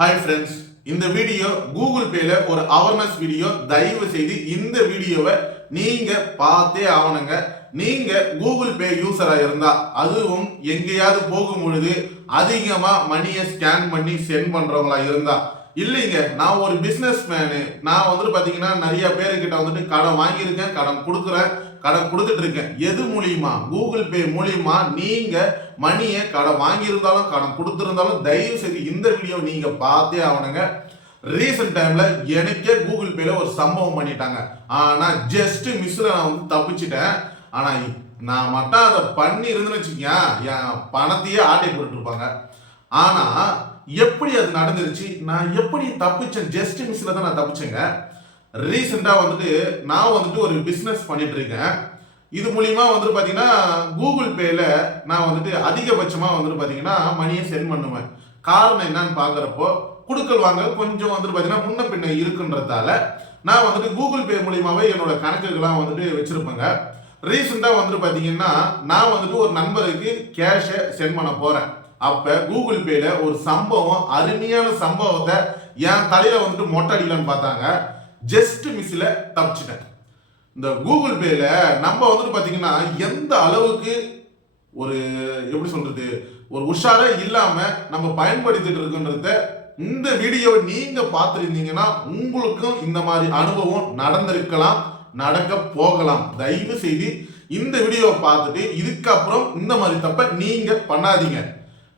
Hi friends, இந்த video Google பேல ஒரு அவேர்னஸ் வீடியோ. தயவு செய்து இந்த வீடியோவை நீங்க பார்த்தே ஆகணுங்க. நீங்க கூகுள் பே யூசரா இருந்தா, அதுவும் எங்கேயாவது போகும் பொழுது அதிகமா மணியை ஸ்கேன் பண்ணி சென்ட் பண்றவங்களா இருந்தா, இல்லைங்க நான் ஒரு பிசினஸ் மேனு, நான் வந்துட்டு பாத்தீங்கன்னா நிறைய பேருக்கிட்ட வந்துட்டு கடன் வாங்கியிருக்கேன், கடன் கொடுக்குறேன், கடன் கொடுத்துட்டு இருக்கேன். எது மூலியமா? கூகுள் பே மூலியமா நீங்க மணியை கடன் வாங்கியிருந்தாலும் கடன் கொடுத்திருந்தாலும் தயவு செய்து இந்த வீடியோ நீங்க பார்த்தே ஆகணுங்க. ரீசெண்ட் டைம்ல எனக்கே கூகுள் பேல ஒரு சம்பவம் பண்ணிட்டாங்க. ஆனா ஜஸ்ட் மிஸ்ல நான் வந்து தப்பிச்சிட்டேன். ஆனா நான் மட்டும் அதை பண்ணி இருந்துன்னு வச்சுக்கோங்க, என் பணத்தையே ஆட்டை போட்டு இருப்பாங்க. ஆனா எப்படி அது நடந்துருச்சு, நான் எப்படி தப்பிச்சேன்? ஜஸ்ட் மிஸ்ல தான் நான் தப்பிச்சேங்க. ரீசெண்டா வந்துட்டு நான் வந்துட்டு ஒரு பிசினஸ் பண்ணிட்டு இருக்கேன். இது மூலியமா வந்துட்டு பாத்தீங்கன்னா கூகுள் பேல நான் வந்துட்டு அதிகபட்சமா வந்துட்டு பாத்தீங்கன்னா மணியை சென்ட் பண்ணுவேன். காரணம் என்னன்னு பாக்குறப்போ குடுக்கல் வாங்க கொஞ்சம் வந்துட்டு பாத்தீங்கன்னா முன்ன பின்ன இருக்குன்றதால நான் வந்துட்டு கூகுள் பே மூலியமாவே என்னோட கணக்குகள்லாம் வந்துட்டு வச்சிருப்பேங்க. ரீசெண்டா வந்துட்டு பாத்தீங்கன்னா நான் வந்துட்டு ஒரு நண்பருக்கு கேஷை சென்ட் பண்ண போறேன். அப்ப கூகுள் பேல ஒரு சம்பவம், அருமையான சம்பவத்தை என் தலையில வந்துட்டு மொட்டை அடிக்கலான்னு பார்த்தாங்க. ஜஸ்ட் மிஸ்ல தப்பிச்சிட்டேன். இந்த கூகுள் பேல நம்ம வந்துட்டு பாத்தீங்கன்னா எந்த அளவுக்கு ஒரு எப்படி சொல்றது, ஒரு உஷாரா இல்லாம நம்ம பயன்படுத்திட்டு இருக்குன்றத இந்த வீடியோவை நீங்க பார்த்துருந்தீங்கன்னா உங்களுக்கும் இந்த மாதிரி அனுபவம் நடந்திருக்கலாம், நடக்க போகலாம். தயவு செய்து இந்த வீடியோவை பார்த்துட்டு இதுக்கப்புறம் இந்த மாதிரி தப்ப நீங்க பண்ணாதீங்க.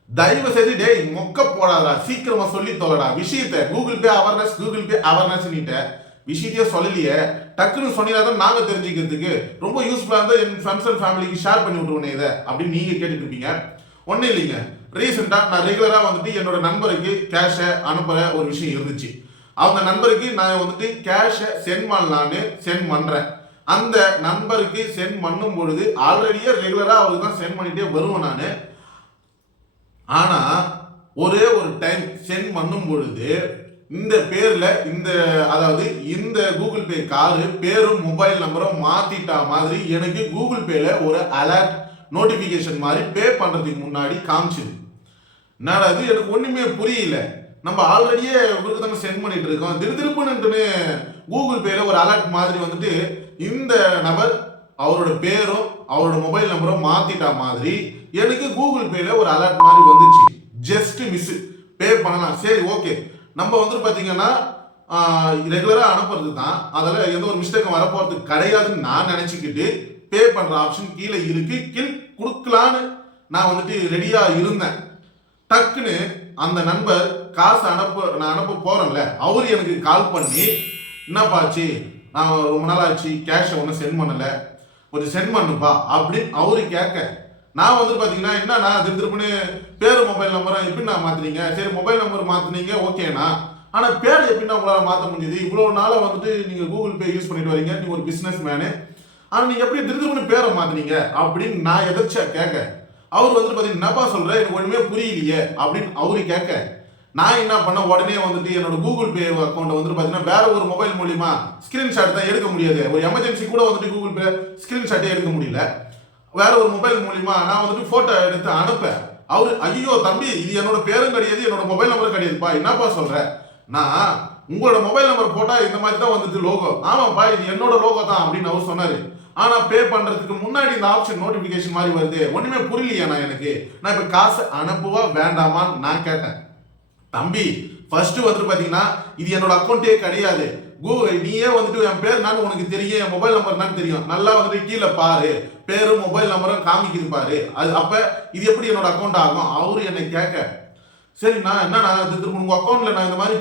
தயவு செய்து டேய் மொக்க போடாதா, சீக்கிரமா சொல்லி தொலைடா விஷயத்தை. கூகுள் பே அவேர்னஸ் விஷயத்தையே சொல்லலையே, டக்குன்னு சொன்னீங்கன்னா நாங்க தெரிஞ்சுக்கிறதுக்கு ரொம்ப யூஸ்ஃபுல்லா இருந்தா என் ஃப்ரெண்ட்ஸ் அண்ட் ஃபேமிலிக்கு ஷேர் பண்ணி விட்டுருவோனே இதை அப்படின்னு நீங்க கேட்டுட்டு இருப்பீங்க. ஒன்னும் இல்லைங்க, ரீசெண்டா நான் ரெகுலரா வந்துட்டு என்னோட நண்பருக்கு கேஷை அனுப்புற ஒரு விஷயம் இருந்துச்சு. அவங்க நண்பருக்கு நான் வந்துட்டு கேஷை சென்ட் பண்ணலான்னு சென்ட் பண்றேன். அந்த நண்பருக்கு சென்ட் பண்ணும் பொழுது ஆல்ரெடியே ரெகுலரா அவருக்கு தான் சென்ட் பண்ணிட்டே வருவேன் நான். ஆனா ஒரே ஒரு டைம் சென்ட் பண்ணும் பொழுது இந்த பேர்ல அதாவது இந்த கூகுள் பே காரு பேரும் மொபைல் நம்பரும் மாத்திட்டா மாதிரி எனக்கு கூகுள் பேல ஒரு அலர்ட் நோட்டிபிகேஷன் மாதிரி பே பண்றதுக்கு முன்னாடி காமிச்சுது. என்னடா அது, எனக்கு ஒண்ணுமே புரியல. நம்ம ஆல்ரெடியே இவருக்கு தானே சென்ட் பண்ணிட்டு இருக்கோம், திருப்புன்னு கூகுள் பேல ஒரு அலர்ட் மாதிரி வந்துட்டு இந்த நபர் அவரோட பேரும் அவரோட மொபைல் நம்பரும் மாத்திட்டா மாதிரி எனக்கு கூகுள் பேல ஒரு அலர்ட் மாதிரி வந்துச்சு. ஜஸ்ட் மிஸ், பே பண்ணலாம், சரி ஓகே. நம்ம வந்துட்டு பாத்தீங்கன்னா ரெகுலரா அனுப்புறது தான், அதில் எந்த ஒரு மிஸ்டேக்கும் வரப்போறதுக்கு கிடையாதுன்னு நான் நினைச்சுக்கிட்டு பே பண்ற ஆப்ஷன் கீழே இருக்கு, கீழ் கொடுக்கலான்னு நான் வந்துட்டு ரெடியா இருந்தேன். டக்குன்னு அந்த நண்பர் காசு நான் அனுப்ப போறேன்ல, அவரு எனக்கு கால் பண்ணி என்னப்பாச்சு, நான் ரொம்ப நாள் ஆச்சு கேஷை ஒன்றும் சென்ட் பண்ணல, கொஞ்சம் சென்ட் பண்ணுப்பா அப்படின்னு அவரு கேட்க, நான் வந்துட்டு பாத்தீங்கன்னா என்னன்னா திருப்புன்னு பேரு மொபைல் நம்பரை எப்படி நான் மாத்தினீங்க, சரி மொபைல் நம்பர் மாத்தினீங்க ஓகேண்ணா, ஆனா பேர் எப்படின்னா உங்களால மாத்த முடியுது, இவ்வளவு நாளா வந்துட்டு நீங்க கூகுள் பே யூஸ் பண்ணிட்டு வரீங்க, நீங்க ஒரு பிசினஸ் மேனு, ஆனா நீங்க எப்படி திருப்புன்னு பேரை மாத்தினீங்க அப்படின்னு நான் எதிர்ச்சா கேட்க, அவர் வந்துட்டு பாத்தீங்கன்னா என்னப்பா சொல்ற, எனக்கு ஒண்ணுமே புரியலையே அப்படின்னு அவரு கேட்க, நான் என்ன பண்ண உடனே வந்துட்டு என்னோட கூகுள் பே அக்கௌண்ட் வந்துட்டு பாத்தீங்கன்னா வேற ஒரு மொபைல் மூலியமா ஸ்கிரீன்ஷாட் தான் எடுக்க முடியாது, ஒரு எமர்ஜென்சி கூட வந்துட்டு கூகுள் பே ஸ்கிரீன்ஷாட்டே எடுக்க முடியல, வேற ஒரு மொபைல் மூலியமா நான் வந்துட்டு போட்டோ எடுத்து அனுப்ப, அவரு ஐயோ தம்பி இது என்னோட பேரும் கிடையாது, என்னோட மொபைல் நம்பரும் கிடையாதுப்பா, என்னப்பா சொல்ற, நான் உங்களோட மொபைல் நம்பர் போட்டா இந்த மாதிரி தான் வந்துட்டு லோகோ, ஆமாப்பா இது என்னோட லோகோ தான் அப்படின்னு அவர் சொன்னாரு. ஆனா பே பண்றதுக்கு முன்னாடி இந்த ஆப்ஷன் நோட்டிபிகேஷன் மாதிரி வருது, ஒண்ணுமே புரியலையா நான் எனக்கு, நான் இப்ப காசு அனுப்புவா வேண்டாமான்னு நான் கேட்டேன். தம்பி ஃபர்ஸ்ட் வந்துட்டு பாத்தீங்கன்னா இது என்னோட அக்கௌண்டே கிடையாது, நீயே வந்துட்டு என் பேர் நான் உனக்கு தெரியும், என் மொபைல் நம்பர் நான் தெரியும், நல்லா வந்துட்டு கீழே பாரு பேரும் மொபைல் நம்பரும் காமிக்குது பாரு, அது அப்ப இது எப்படி என்னோட அக்கௌண்ட் ஆகும் அவரு என்னை கேட்க, சரி நான் என்ன திரும்ப உங்க அக்கௌண்ட்ல நான் இந்த மாதிரி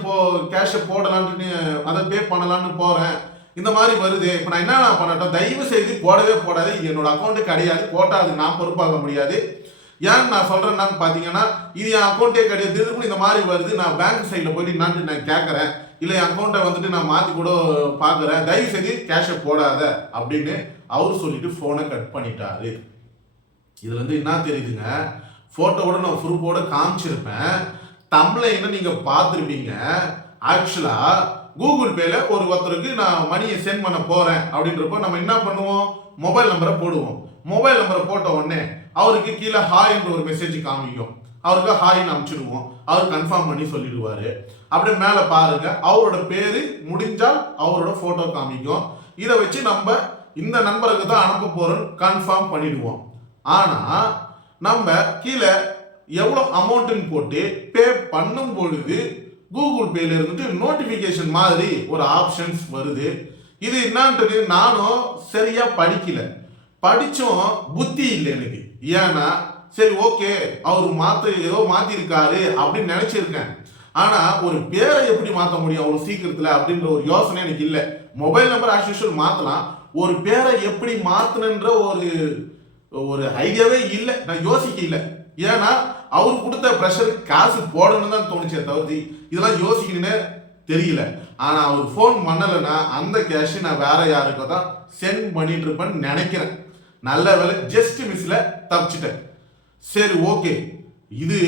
கேஷை போடலான்னு அதை பே பண்ணலான்னு போறேன், இந்த மாதிரி வருது, இப்ப நான் என்ன பண்ணட்டும், தயவு செய்து போடவே போடாது, இது என்னோட அக்கௌண்ட் கிடையாது, போட்டா அது நான் பொறுப்பாக முடியாது. ஏன் நான் சொல்றேன்னு பாத்தீங்கன்னா இது என் அக்கௌண்டே கிடையாது, திரும்ப இந்த மாதிரி வருது, நான் பேங்க் சைட்ல போயிட்டு நான் கேட்கறேன், இல்லை என் அக்கௌண்ட்டை வந்துட்டு நான் மாத்தி கூட பாக்குறேன், தயவு செய்து கேஷை போடாத அப்படின்னு அவரு சொல்லிட்டு போனை கட் பண்ணிட்டாரு. இதுல இருந்து என்ன தெரியுதுங்க, போட்டோவோட நான் ப்ரூஃபோட காமிச்சிருப்பேன், தம்ப்லைனை நீங்க பார்த்துருப்பீங்க. ஆக்சுவலா கூகுள் பேல ஒருத்தருக்கு நான் மணியை சென்ட் பண்ண போறேன் அப்படின்றப்போ நம்ம என்ன பண்ணுவோம், மொபைல் நம்பரை போடுவோம். மொபைல் நம்பரை போட்ட உடனே அவருக்கு கீழே ஹாய் என்ற ஒரு மெசேஜ் காமிக்கும். அவருக்கு ஹாய்னு அனுப்பிச்சிடுவோம். அவர் கன்ஃபார்ம் பண்ணி சொல்லிடுவாரு. அப்படியே மேல பாருங்க, அவரோட பேரு முடிஞ்சால் அவரோட போட்டோ காமிக்கும். இதை வச்சு நம்ம இந்த நம்பருக்கு தான் அனுப்ப போறோம் கன்ஃபார்ம் பண்ணிடுவோம். ஆனா நம்ம கீழே எவ்வளோ அமௌண்ட்னு போட்டு பே பண்ணும் பொழுது கூகுள் பேல இருந்துட்டு நோட்டிபிகேஷன் மாதிரி ஒரு ஆப்ஷன்ஸ் வருது. இது என்னன்றது நானும் சரியா படிச்சும் புத்தி இல்லை எனக்கு. ஏன்னா சரி ஓகே அவர் ஏதோ மாத்திருக்காரு அப்படின்னு நினைச்சிருக்கேன். ஆனா ஒரு பேரை எப்படி மாத்த முடியும் அவ்வளவு சீக்கிரத்துல அப்படின்ற ஒரு யோசனை எனக்கு இல்லை. மொபைல் நம்பர் ஆஸ் யூஷுவல் மாத்தலாம், ஒரு பேரை எப்படி மாத்தணுன்ற ஒரு ஐடியாவே இல்லை, நான் யோசிக்க இல்லை. ஏன்னா அவர் கொடுத்த ப்ரெஷர் காசு போடணும்னு தான் தோணுச்சே தவிர்த்து இதெல்லாம் யோசிக்கணும்னே தெரியல. ஆனா அவர் ஃபோன் பண்ணலைன்னா அந்த கேஷ் நான் வேற யாருக்கோ தான் சென்ட் பண்ணிட்டு இருப்பேன்னு நினைக்கிறேன். நல்ல வேலை ஜஸ்ட் மிஸ்ல தப்பிச்சிட்டேன். சரி ஓகே, இது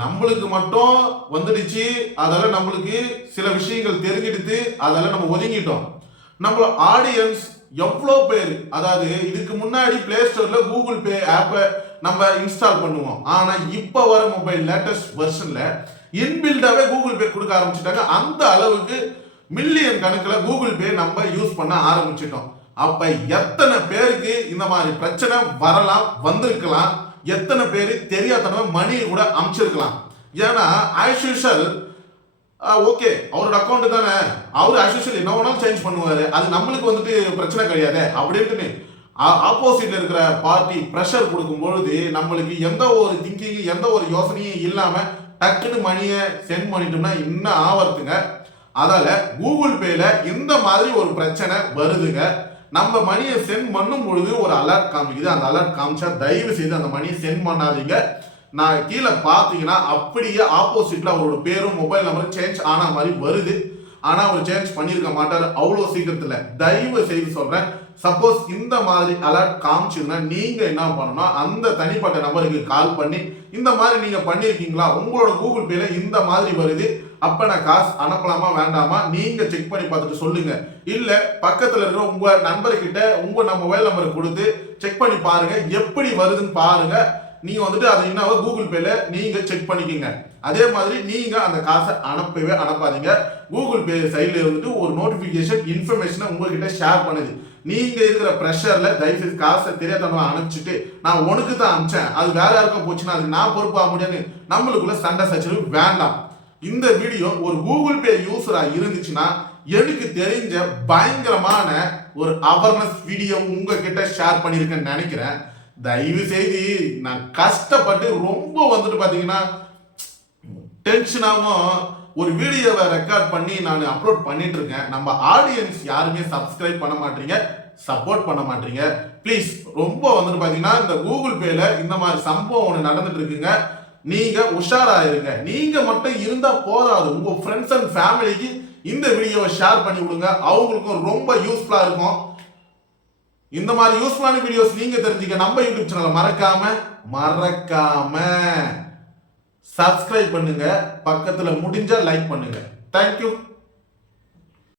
நம்மளுக்கு மட்டும் வந்துடுச்சு, அதெல்லாம் நம்மளுக்கு சில விஷயங்கள் தெரிஞ்சிடுது, அதெல்லாம் நம்ம ஒதுங்கிட்டோம். நம்ம ஆடியன்ஸ் எவ்வளோ பேர், அதாவது இதுக்கு முன்னாடி பிளே ஸ்டோர்ல கூகுள் பே ஆப்பை நம்ம இன்ஸ்டால் பண்ணுவோம். ஆனா இப்ப வர மொபைல் லேட்டஸ்ட் வெர்ஷன்ல இன்பில்டாவே கூகுள் பே கொடுக்க ஆரம்பிச்சுட்டாங்க. அந்த அளவுக்கு மில்லியன் கணக்கில் கூகுள் பே நம்ம யூஸ் பண்ண ஆரம்பிச்சிட்டோம். அப்ப எத்தனை பேருக்கு இந்த மாதிரி பிரச்சனை வரலாம், வந்திருக்கலாம், எத்தனை பேர் தெரியாதனமா மணியை கூட அமைச்சிருக்கலாம். ஏன்னா ஆஸ் யூஷுவல் ஓகே அவரோட அக்கௌண்ட் தானே, அவரு ஆஸ் யூஷுவல் என்ன வேணாலும் சேஞ்ச் பண்ணுவாரு, அது நம்மளுக்கு வந்துட்டு பிரச்சனை கிடையாது அப்படின்ட்டு ஆப்போசிட்ல இருக்கிற பார்ட்டி ப்ரெஷர் கொடுக்கும் பொழுது நம்மளுக்கு எந்த ஒரு திங்கிங் எந்த ஒரு யோசனையும் இல்லாம டக்குன்னு மணியை சென்ட் பண்ணிட்டோம்னா இன்னும் ஆவறதுங்க. அதால கூகுள் பேல இந்த மாதிரி ஒரு பிரச்சனை வருதுங்க. நம்ம மணியை சென்ட் பண்ணும் பொழுது ஒரு அலர்ட் காமிக்குது. அந்த அலர்ட் காமிச்சா தயவு செய்து அந்த மணியை சென்ட் பண்ணாதீங்க. நான் கீழே பார்த்தீங்கன்னா அப்படியே ஆப்போசிட்ல அவரோட பேரும் மொபைல் நம்பரும் சேஞ்ச் ஆன மாதிரி வருது. ஆனா அவர் சேஞ்ச் பண்ணியிருக்க மாட்டார் அவ்வளோ சீக்கிரத்துல. தயவு செய்து சொல்றேன், சப்போஸ் இந்த மாதிரி அலர்ட் காமிச்சுன்னா நீங்க என்ன பண்ணணும், அந்த தனிப்பட்ட நபருக்கு கால் பண்ணி இந்த மாதிரி நீங்க பண்ணிருக்கீங்களா, உங்களோட கூகுள் பேல இந்த மாதிரி வருது, அப்ப நான் காசு அனுப்பலாமா வேண்டாமா நீங்க செக் பண்ணி பார்த்துட்டு சொல்லுங்க. இல்ல பக்கத்துல இருக்கிற உங்க நண்பர்கிட்ட உங்க மொபைல் நம்பரை கொடுத்து செக் பண்ணி பாருங்க, எப்படி வருதுன்னு பாருங்க. நீங்க வந்துட்டு அது என்னவோ கூகுள் பேல நீங்க செக் பண்ணிக்கோங்க. அதே மாதிரி நீங்க அந்த காசை அனுப்பவே அனுப்பாதீங்க. கூகுள் பே சைட்ல இருந்துட்டு ஒரு நோட்டிபிகேஷன் இன்ஃபர்மேஷனை உங்ககிட்ட ஷேர் பண்ணுது. நீங்க இருக்கிற ப்ரெஷர்ல தயவுசெய்து காசை தெரியாதவங்க அனுப்பிச்சுட்டு நான் உனக்கு தான் அனுப்பிச்சேன் அது வேற யாருக்கும் போச்சுன்னா அது நான் பொறுப்பாக முடியாது, நம்மளுக்குள்ள சண்டை சச்சரவு வேண்டாம். இந்த வீடியோ ஒரு கூகுள் பே யூசரா இருந்துச்சுன்னா எனக்கு தெரிஞ்ச பயங்கரமான ஒரு அவேர்னஸ் வீடியோ உங்ககிட்ட ஷேர் பண்ணியிருக்கேன்னு நினைக்கிறேன். தயவு செய்து நான் கஷ்டப்பட்டு ரொம்ப வந்துட்டு பாத்தீங்கன்னா டென்ஷனாகவும் ஒரு வீடியோவை ரெக்கார்ட் பண்ணி நான் அப்லோட் பண்ணிட்டு இருக்கேன். நம்ம ஆடியன்ஸ் யாருமே சப்ஸ்கிரைப் பண்ண மாட்டீங்க, சப்போர்ட் பண்ண மாட்டீங்க. ப்ளீஸ் ரொம்ப வந்துட்டு பாத்தீங்கன்னா இந்த கூகுள் பேல இந்த மாதிரி சம்பவம் ஒன்று நடந்துட்டு இருக்குங்க. நீங்க உஷாரா இருங்க. நீங்க மட்டும் இருந்தா போதாது, உங்க ஃப்ரெண்ட்ஸ் அண்ட் ஃபேமிலிக்கு இந்த வீடியோவை ஷேர் பண்ணி விடுங்க, அவங்களுக்கும் ரொம்ப யூஸ்ஃபுல்லா இருக்கும். இந்த மாதிரி யூஸ்ஃபுல்லான வீடியோஸ் நீங்க தெரிஞ்சுக்க நம்ம யூடியூப் சேனலை மறக்காம சப்ஸ்கிரைப் பண்ணுங்க, பக்கத்துல முடிஞ்சா லைக் பண்ணுங்க. தேங்க்யூ.